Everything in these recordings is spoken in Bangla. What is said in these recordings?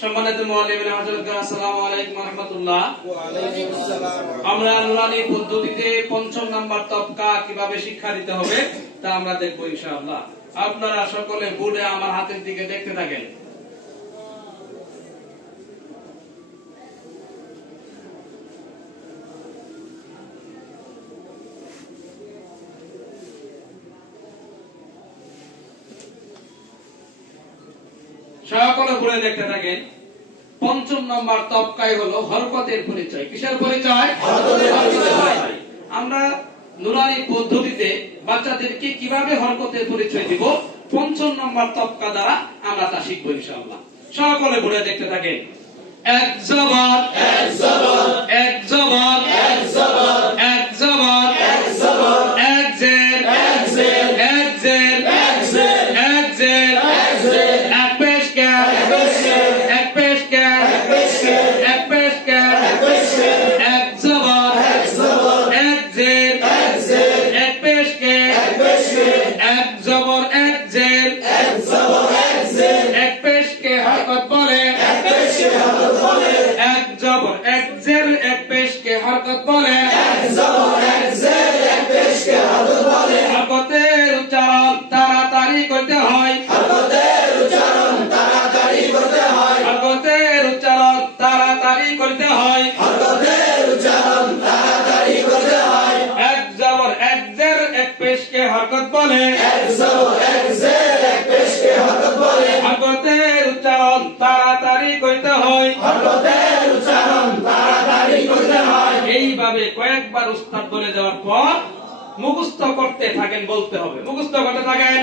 সম্মানিত মুআল্লিমিন হযরত, আসসালামু আলাইকুম ওয়া রাহমাতুল্লাহ। ওয়া আলাইকুম আসসালাম। আমরা নুরানি পদ্ধতিতে পঞ্চম নাম্বার তবকা কিভাবে শিক্ষা দিতে হবে তা আমরা দেখব ইনশাআল্লাহ। আপনারা সকলে বোর্ডে আমার হাতের দিকে দেখতে থাকেন। সকলে বোর্ডে দেখতে থাকেন। পঞ্চম নম্বর তবকায় হলো হরকতের পরিচয়। কিসের পরিচয়? হরকতের পরিচয়। আমরা নুরানি পদ্ধতিতে বাচ্চাদেরকে কিভাবে হরকতের পরিচয় দিব, পঞ্চম নম্বর তবকা দ্বারা আমরা তা শিখব ইনশাআল্লাহ। সকলে বোর্ডে দেখতে থাকেন। এক জবর, এক জবর, এক জবর, এক জবর, এক জবর, এক জবর, এক জের, এক জের, এক জের, এক জের, এক জের, এক জের, এক পেশকা, এক পেশকা, এক পেশকা, এক পেশকা, এক পেশকা, এক পেশকা, এক জবর, এক জবর, এক জের, এক জের, এক পেশকা, এক পেশকা, এক জবর, এক জের, এক জবর, এক জের, এক পেশকে হরকত বলে, এক পেশকে হরকত বলে, এক জবর, এক জের, এক পেশকে হরকত বলে, এক জবর, এক জের, এক পেশকে হরকত বলে। হরকতের উচ্চারণ তাড়াতাড়ি করতে হয়, হরকতের উচ্চারণ তাড়াতাড়ি করতে হয়, হরকতের উচ্চারণ তাড়াতাড়ি করতে হয়, হরকতের উচ্চারণ তাড়াতাড়ি করতে হয়। এক জবর, এক জের, এক পেশকে হরকত বলে, এক জবর, এক জের, এক পেশকে হরকত বলে। হরকতের উচ্চারণ তাড়াতাড়ি করতে হয়, হরকতের উচ্চারণ তাড়াতাড়ি করতে হয়। এইভাবে কয়েকবার উস্তাদ বলে যাওয়ার পর মুখস্থ করতে থাকেন, বলতে হবে। মুখস্থ করতে থাকেন।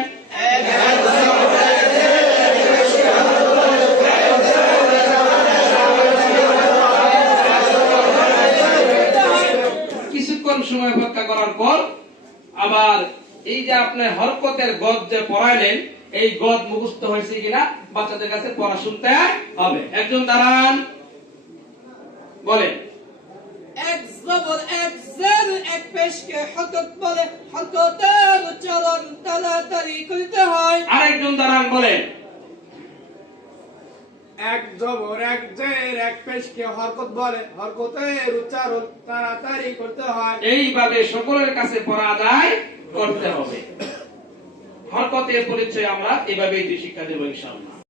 কিছুক্ষণ সময় অপেক্ষা করার পর আবার এই যে আপনি হরকতের গদ যে পড়াইলেন, এই গদ মুখস্থ হয়েছে কিনা বাচ্চাদের কাছে পড়া শুনতে হবে। একজন দাঁড়ান, বলেন। এক জবর, এক জের, এক পেশকে হরকত বলে, হরকতের উচ্চারণ তাড়াতাড়ি করতে হয়। আরেকজন দাঁড়ান, বলেন। এক জবর, এক জের, এক পেশকে হরকত বলে, হরকতের উচ্চারণ তাড়াতাড়ি করতে হয়। এইভাবে সকলের কাছে পড়া আদায় করতে হবে। হরকতের পরিচয় আমরা এভাবেই শিক্ষা দেব ইনশাআল্লাহ।